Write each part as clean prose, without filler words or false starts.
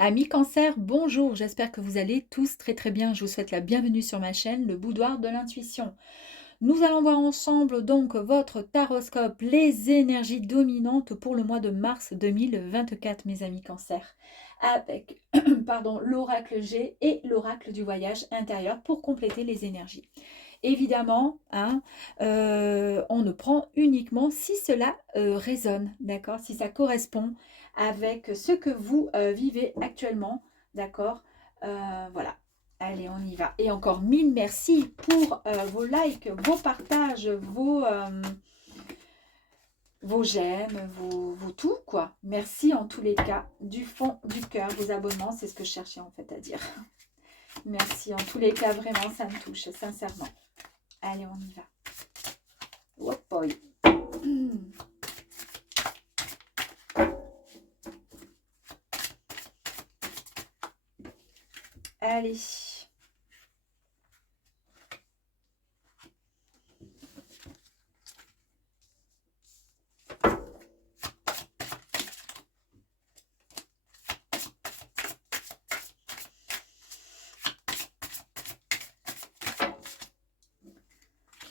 Amis Cancer, bonjour, j'espère que vous allez tous très très bien. Je vous souhaite la bienvenue sur ma chaîne, le boudoir de l'intuition. Nous allons voir ensemble donc votre taroscope, les énergies dominantes pour le mois de mars 2024, mes amis Cancer, avec pardon, l'oracle G et l'oracle du voyage intérieur pour compléter les énergies. Évidemment, hein, on ne prend uniquement si cela résonne, d'accord, si ça correspond avec ce que vous vivez actuellement, d'accord. Voilà, allez, on y va. Et encore mille merci pour vos likes, vos partages, vos j'aime, vos tout, quoi. Merci en tous les cas, du fond du cœur, vos abonnements, c'est ce que je cherchais en fait à dire. Merci en tous les cas, vraiment, ça me touche, sincèrement. Allez, on y va. Hop, boy. Allez.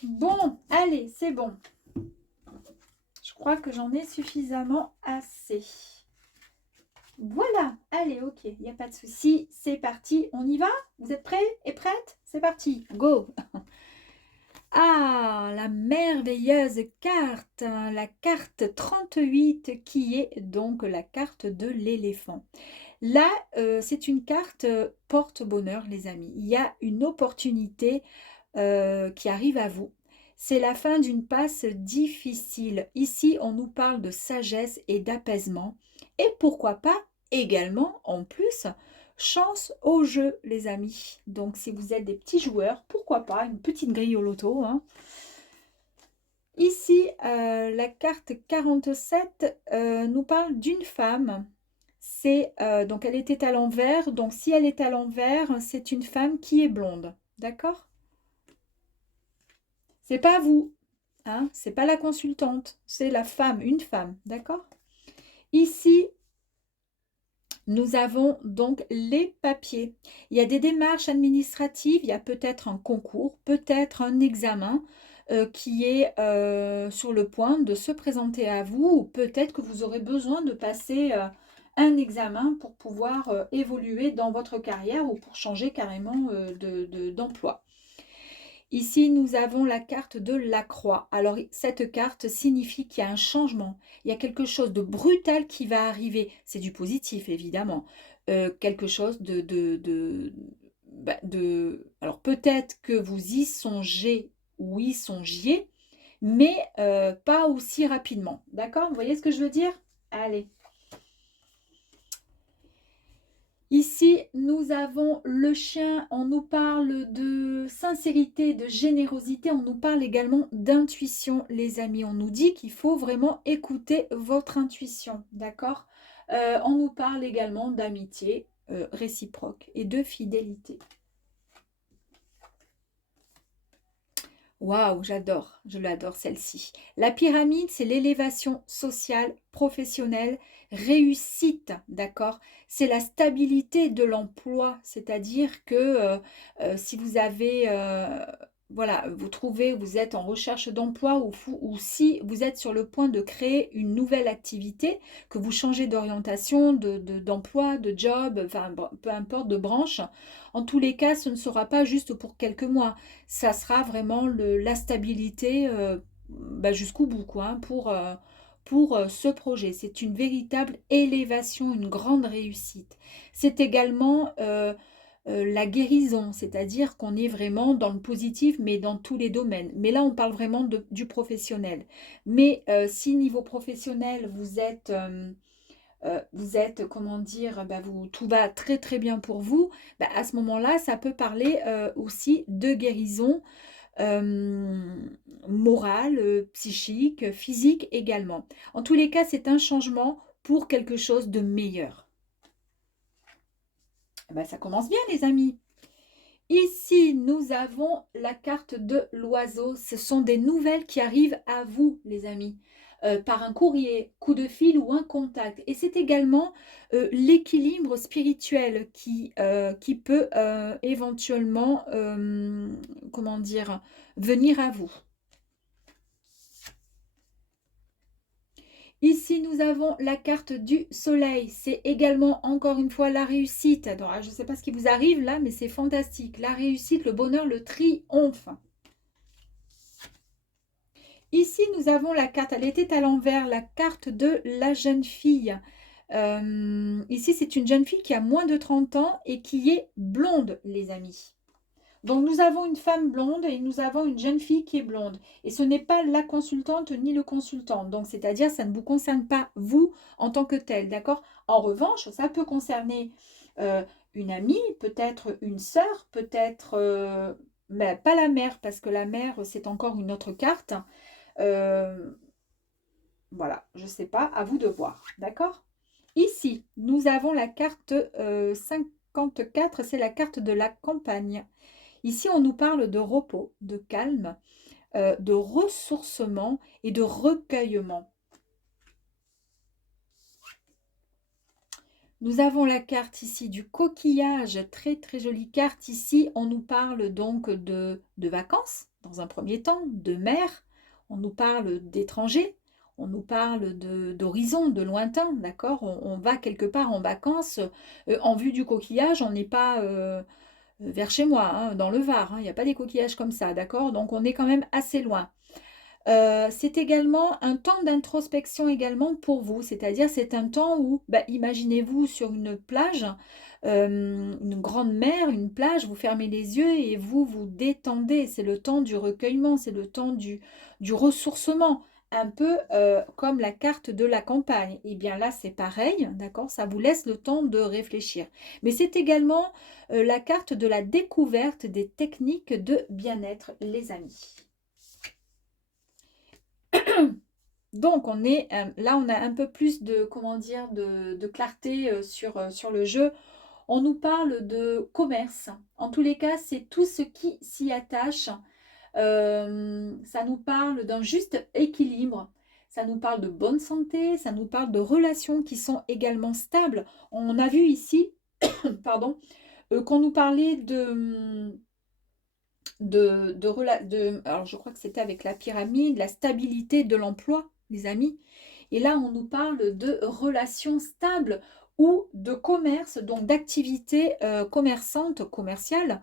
Bon, allez, c'est bon. Je crois que j'en ai suffisamment assez. Voilà, allez, ok, il n'y a pas de souci. C'est parti, on y va? Vous êtes prêts et prêtes? C'est parti, go! Ah, la merveilleuse carte, hein, la carte 38 qui est donc la carte de l'éléphant. Là, c'est une carte porte-bonheur, les amis. Il y a une opportunité qui arrive à vous. C'est la fin d'une passe difficile. Ici, on nous parle de sagesse et d'apaisement. Et pourquoi pas également, en plus, chance au jeu, les amis. Donc, si vous êtes des petits joueurs, pourquoi pas une petite grille au loto, hein. Ici, la carte 47 nous parle d'une femme. C'est donc elle était à l'envers. Donc, si elle est à l'envers, c'est une femme qui est blonde. D'accord? C'est pas vous, hein, c'est pas la consultante, c'est la femme, une femme, d'accord? Ici, nous avons donc les papiers. Il y a des démarches administratives, il y a peut-être un concours, peut-être un examen qui est sur le point de se présenter à vous, ou peut-être que vous aurez besoin de passer un examen pour pouvoir évoluer dans votre carrière ou pour changer carrément d'emploi. Ici, nous avons la carte de la croix. Alors, cette carte signifie qu'il y a un changement. Il y a quelque chose de brutal qui va arriver. C'est du positif, évidemment. Quelque chose alors, peut-être que vous y songez ou y songiez, mais pas aussi rapidement. D'accord? Vous voyez ce que je veux dire? Allez. Ici, nous avons le chien, on nous parle de sincérité, de générosité, on nous parle également d'intuition, les amis. On nous dit qu'il faut vraiment écouter votre intuition, d'accord? On nous parle également d'amitié réciproque et de fidélité. Waouh, j'adore, je l'adore celle-ci. La pyramide, c'est l'élévation sociale, professionnelle, réussite, d'accord? C'est la stabilité de l'emploi, c'est-à-dire que si vous avez, voilà, vous trouvez, vous êtes en recherche d'emploi ou si vous êtes sur le point de créer une nouvelle activité, que vous changez d'orientation, d'emploi, de job, enfin peu importe, de branche, en tous les cas, ce ne sera pas juste pour quelques mois, ça sera vraiment la stabilité jusqu'au bout, quoi, hein, pour ce projet. C'est une véritable élévation, une grande réussite. C'est également la guérison, c'est-à-dire qu'on est vraiment dans le positif, mais dans tous les domaines. Mais là, on parle vraiment du professionnel. Mais si niveau professionnel, vous êtes, comment dire, tout va très très bien pour vous, à ce moment-là, ça peut parler aussi de guérison euh, morale, psychique, physique également. En tous les cas, c'est un changement pour quelque chose de meilleur. Ça commence bien, les amis. Ici, nous avons la carte de l'oiseau. Ce sont des nouvelles qui arrivent à vous, les amis. par un courrier, coup de fil ou un contact. Et c'est également l'équilibre spirituel qui peut éventuellement, comment dire, venir à vous. Ici, nous avons la carte du soleil. C'est également, encore une fois, la réussite. Alors, je ne sais pas ce qui vous arrive là, mais c'est fantastique. La réussite, le bonheur, le triomphe. Ici, nous avons la carte, elle était à l'envers, la carte de la jeune fille. Ici, c'est une jeune fille qui a moins de 30 ans et qui est blonde, les amis. Donc, nous avons une femme blonde et nous avons une jeune fille qui est blonde. Et ce n'est pas la consultante ni le consultant. Donc, c'est-à-dire, ça ne vous concerne pas vous en tant que tel, d'accord? En revanche, ça peut concerner une amie, peut-être une sœur, peut-être, mais pas la mère, parce que la mère, c'est encore une autre carte. Euh, voilà, je ne sais pas, à vous de voir, d'accord? Ici, nous avons la carte 54, c'est la carte de la campagne. Ici, on nous parle de repos, de calme, de ressourcement et de recueillement. Nous avons la carte ici du coquillage, très très jolie carte. Ici, on nous parle donc de vacances, dans un premier temps, de mer, on nous parle d'étrangers, on nous parle d'horizon, de lointain, d'accord? On va quelque part en vacances, en vue du coquillage, on n'est pas vers chez moi, hein, dans le Var, hein, il n'y a pas des coquillages comme ça, d'accord? Donc on est quand même assez loin. C'est également un temps d'introspection également pour vous, c'est-à-dire c'est un temps où, bah, imaginez-vous sur une plage, une grande mer, une plage, vous fermez les yeux et vous vous détendez. C'est le temps du recueillement, c'est le temps du ressourcement, un peu comme la carte de la campagne. Et bien là, c'est pareil, d'accord? Ça vous laisse le temps de réfléchir. Mais c'est également la carte de la découverte des techniques de bien-être, les amis. Donc, là, on a un peu plus de, comment dire, de clarté sur le jeu. On nous parle de commerce. En tous les cas, c'est tout ce qui s'y attache. Ça nous parle d'un juste équilibre. Ça nous parle de bonne santé. Ça nous parle de relations qui sont également stables. On a vu ici, pardon, qu'on nous parlait alors je crois que c'était avec la pyramide, la stabilité de l'emploi, les amis. Et là, on nous parle de relations stables ou de commerce, donc d'activité commerciale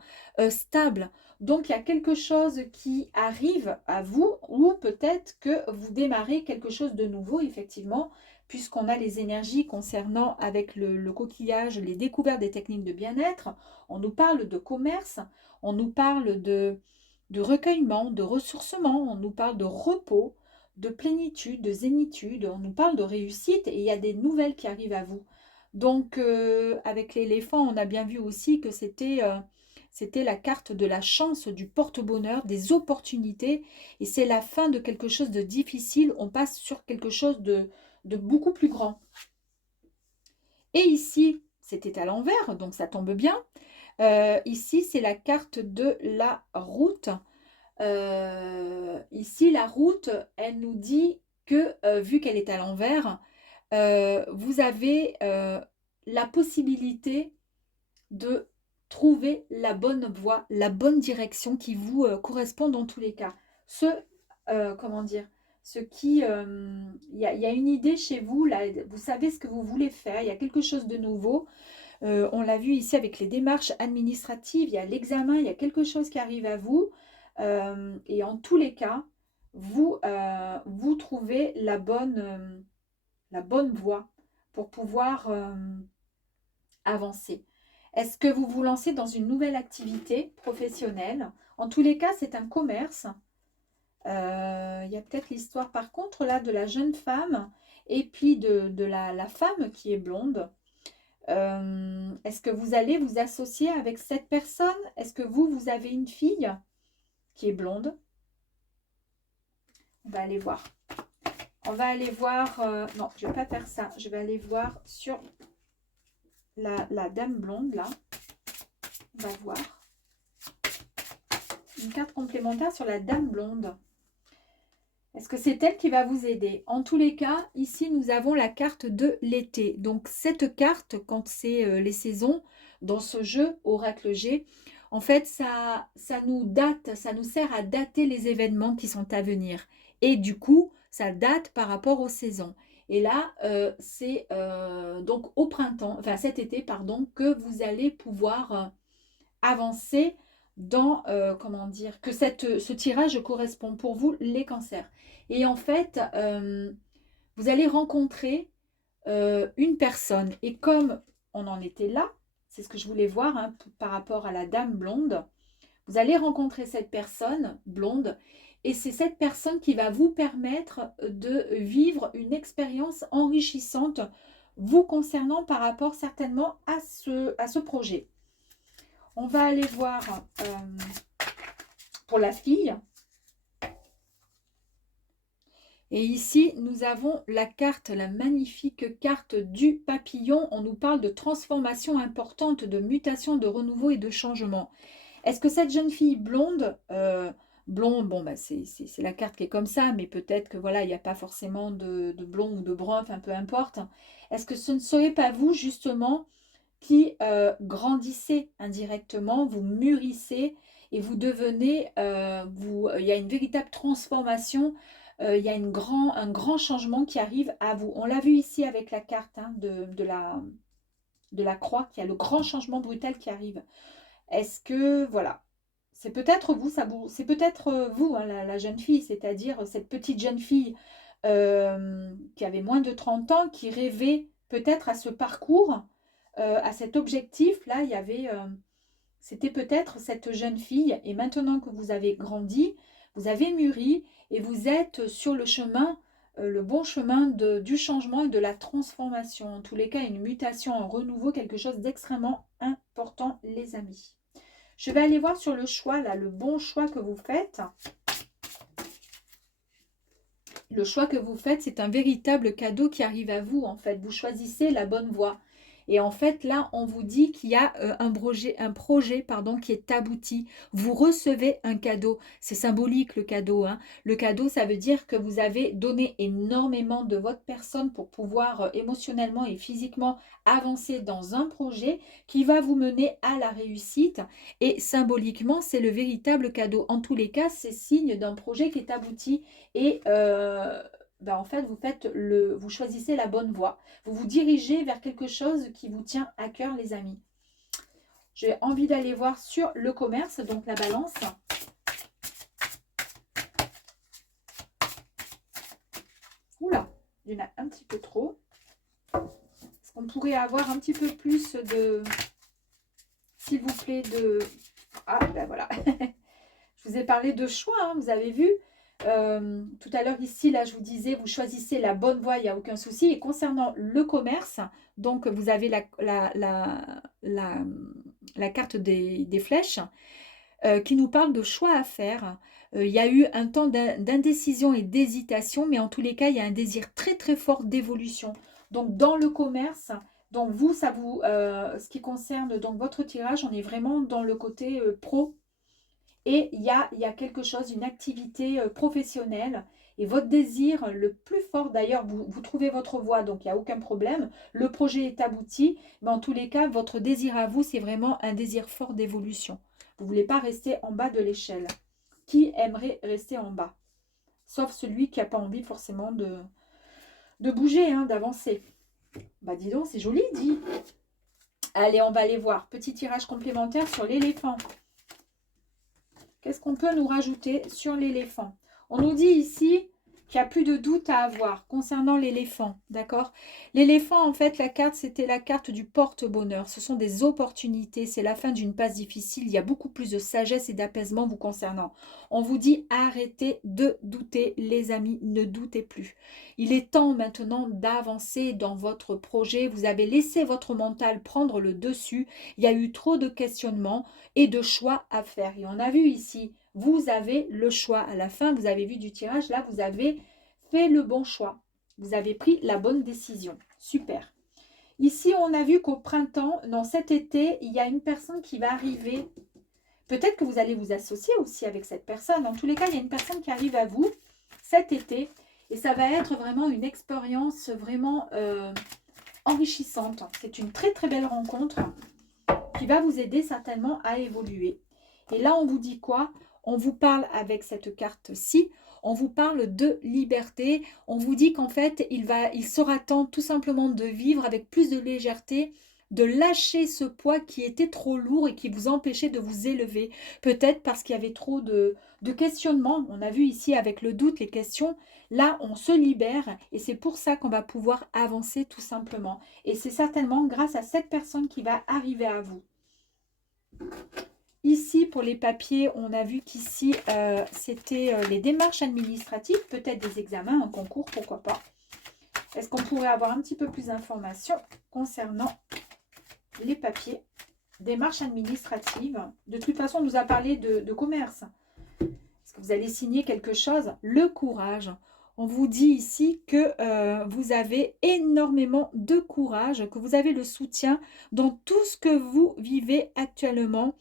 stable. Donc, il y a quelque chose qui arrive à vous ou peut-être que vous démarrez quelque chose de nouveau, effectivement, puisqu'on a les énergies concernant avec le coquillage, les découvertes des techniques de bien-être. On nous parle de commerce, on nous parle de recueillement, de ressourcement, on nous parle de repos, de plénitude, de zénitude, on nous parle de réussite et il y a des nouvelles qui arrivent à vous. Donc, avec l'éléphant, on a bien vu aussi que c'était la carte de la chance, du porte-bonheur, des opportunités et c'est la fin de quelque chose de difficile. On passe sur quelque chose de beaucoup plus grand. Et ici, c'était à l'envers, donc ça tombe bien. Ici, c'est la carte de la route. Ici, la route, elle nous dit que, vu qu'elle est à l'envers, vous avez la possibilité de trouver la bonne voie, la bonne direction qui vous correspond dans tous les cas. Comment dire, il y a une idée chez vous, là, vous savez ce que vous voulez faire, il y a quelque chose de nouveau. On l'a vu ici avec les démarches administratives, il y a l'examen, il y a quelque chose qui arrive à vous. Et en tous les cas, vous trouvez la bonne voie pour pouvoir avancer. Est-ce que vous vous lancez dans une nouvelle activité professionnelle? En tous les cas, c'est un commerce. Il y a peut-être l'histoire par contre là de la jeune femme et puis de la femme qui est blonde. Est-ce que vous allez vous associer avec cette personne? Est-ce que vous avez une fille qui est blonde? On va aller voir. On va aller voir... non, je ne vais pas faire ça. Je vais aller voir sur la dame blonde, là. On va voir. Une carte complémentaire sur la dame blonde. Est-ce que c'est elle qui va vous aider? En tous les cas, ici, nous avons la carte de l'été. Donc, cette carte, quand c'est les saisons, dans ce jeu, Oracle G, en fait, ça nous date, ça nous sert à dater les événements qui sont à venir. Et du coup, ça date par rapport aux saisons. Et là, c'est donc au printemps, enfin cet été, pardon, que vous allez pouvoir avancer dans, comment dire, que ce tirage correspond pour vous, les cancers. Et en fait, vous allez rencontrer une personne. Et comme on en était là, c'est ce que je voulais voir hein, par rapport à la dame blonde, vous allez rencontrer cette personne blonde et c'est cette personne qui va vous permettre de vivre une expérience enrichissante vous concernant par rapport certainement à ce projet. On va aller voir pour la fille. Et ici, nous avons la carte, la magnifique carte du papillon. On nous parle de transformation importante, de mutation, de renouveau et de changement. Est-ce que cette jeune fille blonde, blond, bon, bah, c'est la carte qui est comme ça, mais peut-être que voilà, il n'y a pas forcément de blond ou de brun, enfin peu importe. Est-ce que ce ne serait pas vous, justement, qui grandissez indirectement, vous mûrissez et vous devenez, il y a une véritable transformation, il y a un grand changement qui arrive à vous. On l'a vu ici avec la carte hein, de la croix, qui a le grand changement brutal qui arrive. Est-ce que, voilà, c'est peut-être vous, c'est peut-être vous, hein, la jeune fille, c'est-à-dire cette petite jeune fille qui avait moins de 30 ans, qui rêvait peut-être à ce parcours, à cet objectif-là, il y avait, c'était peut-être cette jeune fille, et maintenant que vous avez grandi, vous avez mûri, et vous êtes sur le chemin, le bon chemin du changement et de la transformation. En tous les cas, une mutation, un renouveau, quelque chose d'extrêmement important, les amis. Je vais aller voir sur le choix, là, le bon choix que vous faites. Le choix que vous faites, c'est un véritable cadeau qui arrive à vous, en fait. Vous choisissez la bonne voie. Et en fait, là, on vous dit qu'il y a un projet pardon, qui est abouti. Vous recevez un cadeau. C'est symbolique, le cadeau. Hein. Le cadeau, ça veut dire que vous avez donné énormément de votre personne pour pouvoir émotionnellement et physiquement avancer dans un projet qui va vous mener à la réussite. Et symboliquement, c'est le véritable cadeau. En tous les cas, c'est signe d'un projet qui est abouti. Et ben en fait, vous choisissez la bonne voie. Vous vous dirigez vers quelque chose qui vous tient à cœur, les amis. J'ai envie d'aller voir sur le commerce, donc la balance. Oula, il y en a un petit peu trop. Est-ce qu'on pourrait avoir un petit peu plus de... S'il vous plaît, de... Ah, ben voilà. Je vous ai parlé de choix, hein, vous avez vu. Tout à l'heure ici, là, je vous disais, vous choisissez la bonne voie, il n'y a aucun souci. Et concernant le commerce, donc vous avez la carte des flèches qui nous parle de choix à faire. Il y a eu un temps d'indécision et d'hésitation, mais en tous les cas, il y a un désir très très fort d'évolution. Donc dans le commerce, donc vous, ce qui concerne donc votre tirage, on est vraiment dans le côté pro. Et il y a quelque chose, une activité professionnelle. Et votre désir le plus fort, d'ailleurs, vous trouvez votre voie, donc il n'y a aucun problème. Le projet est abouti, mais en tous les cas, votre désir à vous, c'est vraiment un désir fort d'évolution. Vous ne voulez pas rester en bas de l'échelle. Qui aimerait rester en bas? Sauf celui qui n'a pas envie forcément de bouger, hein, d'avancer. Bah dis donc, c'est joli dit. Allez, on va aller voir. Petit tirage complémentaire sur l'éléphant. Qu'est-ce qu'on peut nous rajouter sur l'éléphant? On nous dit ici qu'il n'y a plus de doute à avoir concernant l'éléphant, d'accord? L'éléphant, en fait, la carte, c'était la carte du porte-bonheur. Ce sont des opportunités, c'est la fin d'une passe difficile. Il y a beaucoup plus de sagesse et d'apaisement vous concernant. On vous dit arrêtez de douter, les amis, ne doutez plus. Il est temps maintenant d'avancer dans votre projet. Vous avez laissé votre mental prendre le dessus. Il y a eu trop de questionnements et de choix à faire. Et on a vu ici, vous avez le choix. À la fin, vous avez vu du tirage, là, vous avez fait le bon choix. Vous avez pris la bonne décision. Super. Ici, on a vu qu'au printemps, non, cet été, il y a une personne qui va arriver. Peut-être que vous allez vous associer aussi avec cette personne. Dans tous les cas, il y a une personne qui arrive à vous cet été. Et ça va être vraiment une expérience vraiment enrichissante. C'est une très très belle rencontre qui va vous aider certainement à évoluer. Et là, on vous dit quoi? On vous parle avec cette carte-ci, on vous parle de liberté. On vous dit qu'en fait, il sera temps tout simplement de vivre avec plus de légèreté, de lâcher ce poids qui était trop lourd et qui vous empêchait de vous élever. Peut-être parce qu'il y avait trop de questionnements. On a vu ici avec le doute, les questions. Là, on se libère et c'est pour ça qu'on va pouvoir avancer tout simplement. Et c'est certainement grâce à cette personne qui va arriver à vous. Ici, pour les papiers, on a vu qu'ici, c'était les démarches administratives, peut-être des examens, un concours, pourquoi pas. Est-ce qu'on pourrait avoir un petit peu plus d'informations concernant les papiers, démarches administratives? De toute façon, on nous a parlé de commerce. Est-ce que vous allez signer quelque chose? Le courage. On vous dit ici que vous avez énormément de courage, que vous avez le soutien dans tout ce que vous vivez actuellement.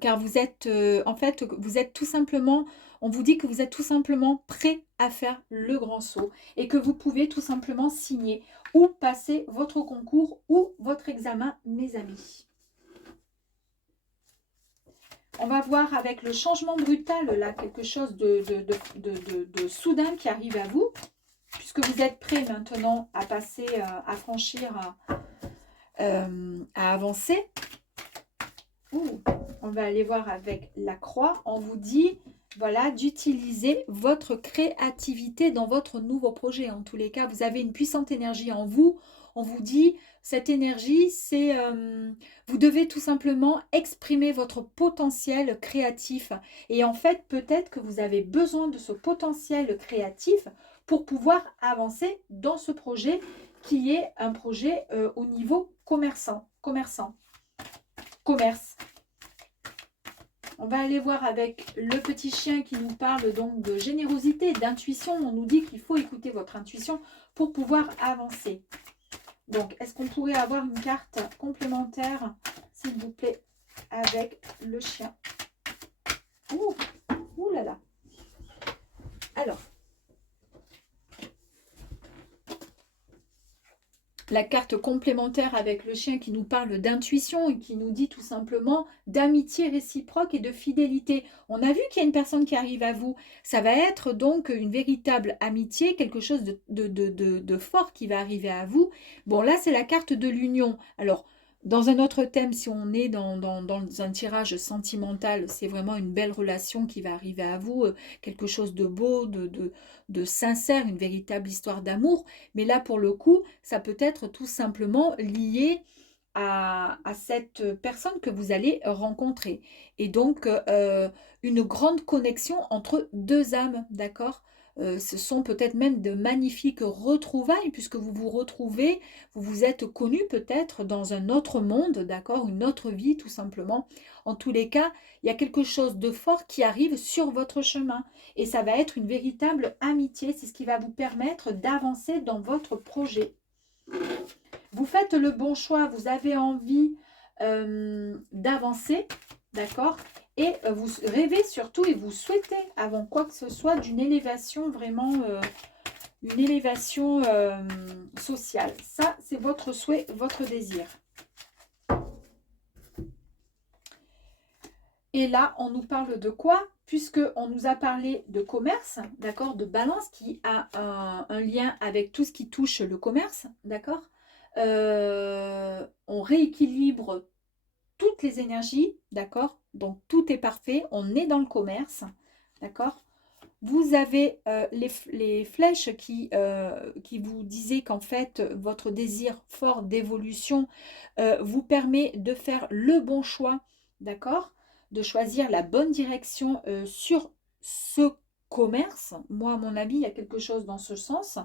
Car vous êtes, en fait, vous êtes tout simplement, on vous dit que vous êtes tout simplement prêt à faire le grand saut et que vous pouvez tout simplement signer ou passer votre concours ou votre examen, mes amis. On va voir avec le changement brutal, là, quelque chose de soudain qui arrive à vous, puisque vous êtes prêt maintenant à passer, à franchir, à avancer. Ouh, on va aller voir avec la croix. On vous dit, voilà, d'utiliser votre créativité dans votre nouveau projet. En tous les cas, vous avez une puissante énergie en vous. On vous dit, cette énergie, c'est, vous devez tout simplement exprimer votre potentiel créatif. Et en fait, peut-être que vous avez besoin de ce potentiel créatif pour pouvoir avancer dans ce projet qui est un projet au niveau commerce. On va aller voir avec le petit chien qui nous parle donc de générosité, d'intuition. On nous dit qu'il faut écouter votre intuition pour pouvoir avancer. Donc, est-ce qu'on pourrait avoir une carte complémentaire, s'il vous plaît, avec le chien? Ouh, ouh là là. Alors, la carte complémentaire avec le chien qui nous parle d'intuition et qui nous dit tout simplement d'amitié réciproque et de fidélité. On a vu qu'il y a une personne qui arrive à vous. Ça va être donc une véritable amitié, quelque chose de fort qui va arriver à vous. Bon, là, c'est la carte de l'union. Alors, dans un autre thème, si on est dans un tirage sentimental, c'est vraiment une belle relation qui va arriver à vous, quelque chose de beau, de sincère, une véritable histoire d'amour. Mais là, pour le coup, ça peut être tout simplement lié à cette personne que vous allez rencontrer. Et donc, une grande connexion entre deux âmes, d'accord? Ce sont peut-être même de magnifiques retrouvailles, puisque vous vous retrouvez, vous vous êtes connus peut-être dans un autre monde, d'accord? Une autre vie, tout simplement. En tous les cas, il y a quelque chose de fort qui arrive sur votre chemin. Et ça va être une véritable amitié. C'est ce qui va vous permettre d'avancer dans votre projet. Vous faites le bon choix, vous avez envie d'avancer, d'accord? Et vous rêvez surtout et vous souhaitez, avant quoi que ce soit, d'une élévation vraiment, une élévation sociale. Ça, c'est votre souhait, votre désir. Et là, on nous parle de quoi? Puisqu'on nous a parlé de commerce, d'accord? De balance qui a un lien avec tout ce qui touche le commerce, d'accord? On rééquilibre toutes les énergies, d'accord? Donc, tout est parfait. On est dans le commerce, d'accord? Vous avez les flèches qui vous disaient qu'en fait, votre désir fort d'évolution vous permet de faire le bon choix, d'accord? De choisir la bonne direction sur ce commerce. Moi, à mon avis, il y a quelque chose dans ce sens.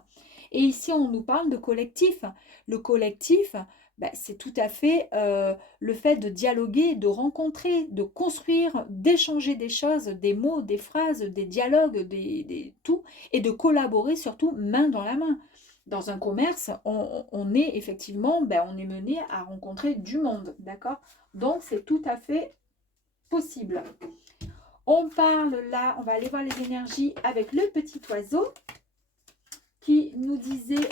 Et ici, on nous parle de collectif. Le collectif, bah, c'est tout à fait le fait de dialoguer, de rencontrer, de construire, d'échanger des choses, des mots, des phrases, des dialogues, tout, et de collaborer surtout main dans la main. Dans un commerce, on est effectivement, ben, on est mené à rencontrer du monde, d'accord? Donc, c'est tout à fait possible. On parle là, on va aller voir les énergies avec le petit oiseau qui nous disait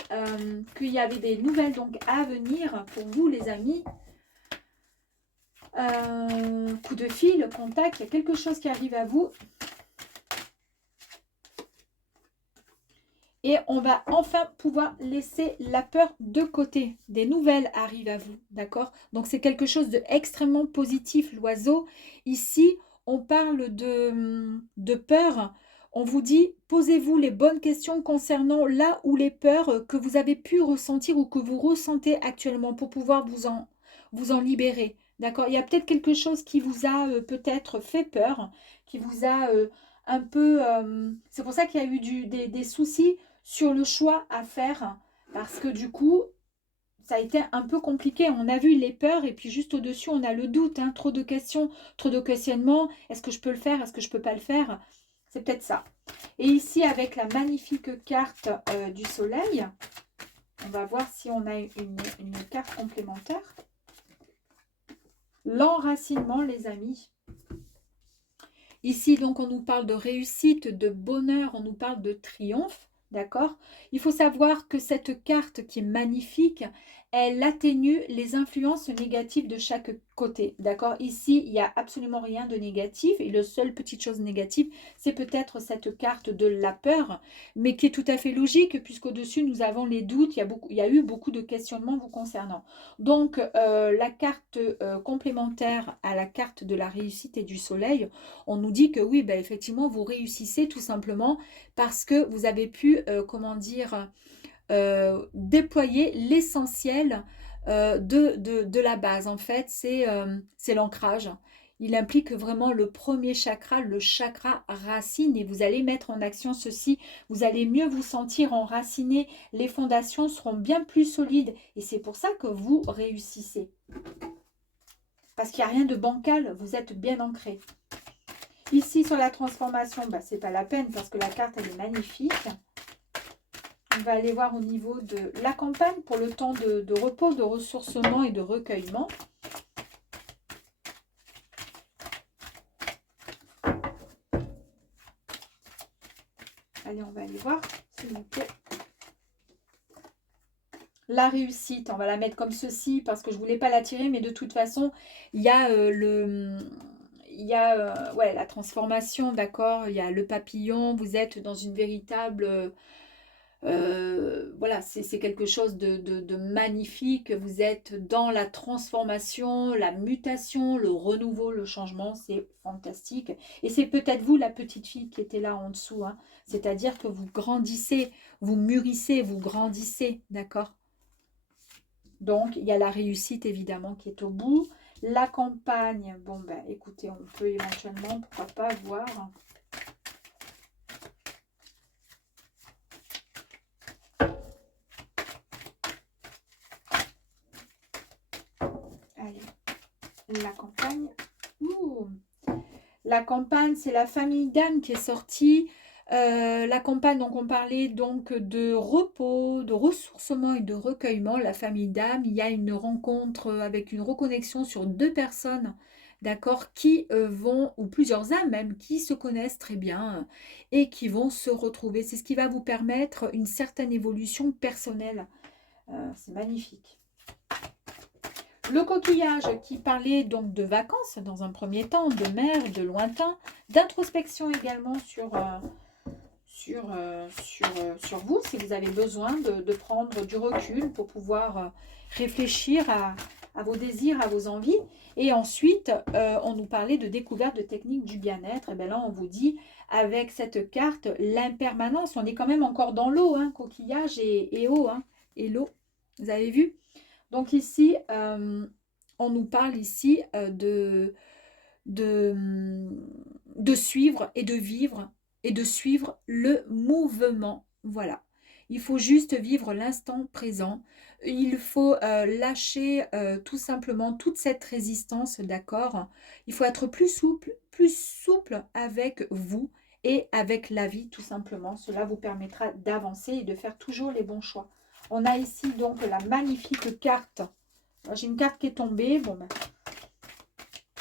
qu'il y avait des nouvelles donc à venir pour vous les amis. Coup de fil, contact, il y a quelque chose qui arrive à vous. Et on va enfin pouvoir laisser la peur de côté. Des nouvelles arrivent à vous, d'accord? Donc c'est quelque chose d'extrêmement positif, l'oiseau. Ici, on parle de peur. On vous dit, posez-vous les bonnes questions concernant là où les peurs que vous avez pu ressentir ou que vous ressentez actuellement pour pouvoir vous en libérer. D'accord? Il y a peut-être quelque chose qui vous a peut-être fait peur, qui vous a un peu... c'est pour ça qu'il y a eu des soucis sur le choix à faire parce que du coup ça a été un peu compliqué. On a vu les peurs et puis juste au-dessus on a le doute, hein. Trop de questions, trop de questionnements. Est-ce que je peux le faire? Est-ce que je peux pas le faire? C'est peut-être ça. Et ici avec la magnifique carte du soleil, on va voir si on a une carte complémentaire. L'enracinement les amis. Ici donc on nous parle de réussite, de bonheur, on nous parle de triomphe. D'accord? Il faut savoir que cette carte qui est magnifique, elle atténue les influences négatives de chaque côté. D'accord? Ici, il n'y a absolument rien de négatif. Et la seule petite chose négative, c'est peut-être cette carte de la peur, mais qui est tout à fait logique, puisqu'au-dessus, nous avons les doutes. Il y a eu beaucoup de questionnements vous concernant. Donc, la carte complémentaire à la carte de la réussite et du soleil, on nous dit que oui, ben, effectivement, vous réussissez tout simplement parce que vous avez pu, comment dire, déployer l'essentiel de la base. En fait, c'est l'ancrage. Il implique vraiment le premier chakra, le chakra racine, et vous allez mettre en action ceci. Vous allez mieux vous sentir enraciné, les fondations seront bien plus solides, et c'est pour ça que vous réussissez. Parce qu'il n'y a rien de bancal, vous êtes bien ancré. Ici, sur la transformation, bah, c'est pas la peine parce que la carte, elle est magnifique. On va aller voir au niveau de la campagne pour le temps de repos, de ressourcement et de recueillement. Allez, on va aller voir, s'il vous plaît. La réussite, on va la mettre comme ceci parce que je ne voulais pas la tirer, mais de toute façon, il y a ouais, la transformation, d'accord? Il y a le papillon, vous êtes dans une véritable... voilà, c'est quelque chose de magnifique. Vous êtes dans la transformation, la mutation, le renouveau, le changement. C'est fantastique. Et c'est peut-être vous, la petite fille qui était là en dessous. Hein. C'est-à-dire que vous grandissez, vous mûrissez, vous grandissez. D'accord? Donc, il y a la réussite, évidemment, qui est au bout. La campagne, bon, ben, écoutez, on peut éventuellement, pourquoi pas, voir... Allez, la campagne. Ouh. La campagne, c'est la famille d'âme qui est sortie. La campagne, donc on parlait donc de repos, de ressourcement et de recueillement. La famille d'âme, il y a une rencontre avec une reconnexion sur deux personnes, d'accord, qui vont, ou plusieurs âmes même, qui se connaissent très bien et qui vont se retrouver. C'est ce qui va vous permettre une certaine évolution personnelle. C'est magnifique. Le coquillage qui parlait donc de vacances dans un premier temps, de mer, de lointain, d'introspection également sur vous, si vous avez besoin de prendre du recul pour pouvoir réfléchir à vos désirs, à vos envies. Et ensuite, on nous parlait de découverte de techniques du bien-être. Et bien là, on vous dit, avec cette carte, l'impermanence, on est quand même encore dans l'eau, hein, coquillage et eau, hein, et l'eau, vous avez vu? Donc ici, on nous parle ici de suivre et de vivre et de suivre le mouvement. Voilà. Il faut juste vivre l'instant présent. Il faut lâcher tout simplement toute cette résistance, d'accord? Il faut être plus souple avec vous et avec la vie, tout simplement. Cela vous permettra d'avancer et de faire toujours les bons choix. On a ici donc la magnifique carte. J'ai une carte qui est tombée. Bon, ben,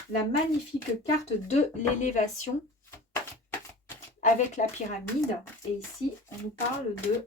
la magnifique carte de l'élévation. avec la pyramide. Et ici, on nous parle de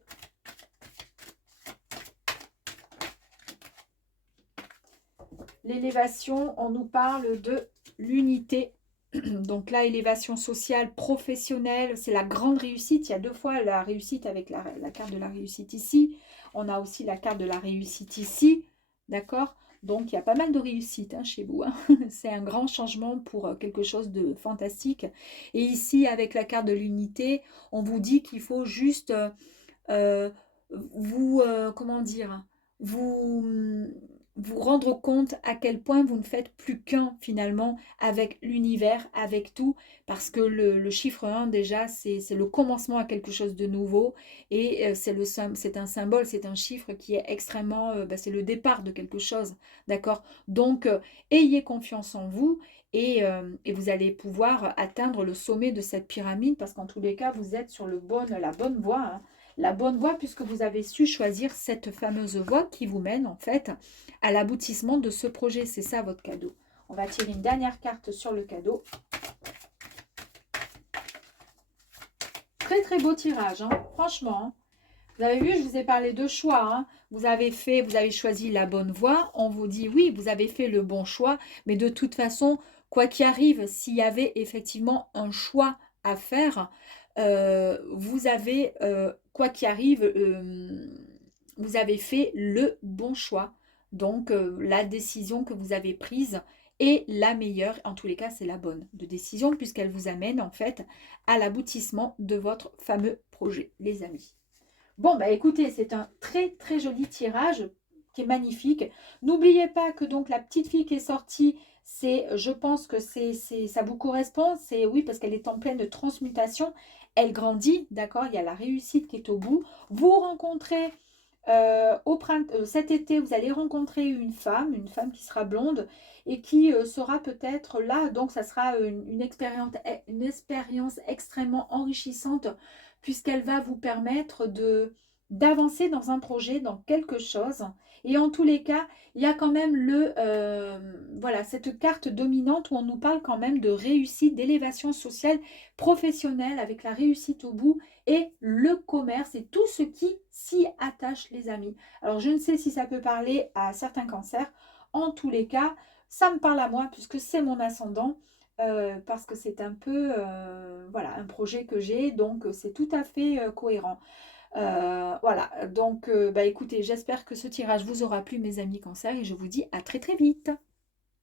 l'élévation, on nous parle de l'unité. Donc là, élévation sociale, professionnelle, c'est la grande réussite. Il y a 2 fois la réussite avec la carte de la réussite ici. On a aussi la carte de la réussite ici. D'accord? Donc, il y a pas mal de réussite hein, chez vous. Hein. C'est un grand changement pour quelque chose de fantastique. Et ici, avec la carte de l'unité, on vous dit qu'il faut juste euh, comment dire, vous, vous rendre compte à quel point vous ne faites plus qu'un finalement avec l'univers, avec tout, parce que le chiffre 1 déjà, c'est le commencement à quelque chose de nouveau, et c'est un symbole, c'est un chiffre qui est extrêmement, c'est le départ de quelque chose, d'accord? Donc, ayez confiance en vous, et vous allez pouvoir atteindre le sommet de cette pyramide, parce qu'en tous les cas, vous êtes sur la bonne voie, hein, la bonne voie puisque vous avez su choisir cette fameuse voie qui vous mène en fait à l'aboutissement de ce projet. C'est ça votre cadeau. On va tirer une dernière carte sur le cadeau. Très très beau tirage, hein, franchement. Hein. Vous avez vu, je vous ai parlé de choix. Hein. Vous avez choisi la bonne voie. On vous dit oui, vous avez fait le bon choix. Mais de toute façon, quoi qu'il arrive, s'il y avait effectivement un choix à faire, vous avez, quoi qu'il arrive, vous avez fait le bon choix. Donc, la décision que vous avez prise est la meilleure. En tous les cas, c'est la bonne de décision puisqu'elle vous amène en fait à l'aboutissement de votre fameux projet, les amis. Bon, bah écoutez, c'est un très très joli tirage qui est magnifique. N'oubliez pas que donc la petite fille qui est sortie, je pense que ça vous correspond. C'est oui, parce qu'elle est en pleine transmutation. Elle grandit, d'accord? Il y a la réussite qui est au bout. Vous rencontrez cet été, vous allez rencontrer une femme qui sera blonde et qui sera peut-être là. Donc, ça sera une expérience extrêmement enrichissante puisqu'elle va vous permettre d'avancer dans un projet, dans quelque chose. Et en tous les cas, il y a quand même voilà, cette carte dominante où on nous parle quand même de réussite, d'élévation sociale, professionnelle, avec la réussite au bout, et le commerce et tout ce qui s'y attache, les amis. Alors, je ne sais si ça peut parler à certains cancers. En tous les cas, ça me parle à moi puisque c'est mon ascendant. Parce que c'est un peu voilà, un projet que j'ai, donc c'est tout à fait cohérent. Voilà, donc bah, écoutez, j'espère que ce tirage vous aura plu, mes amis cancer, et je vous dis à très très vite.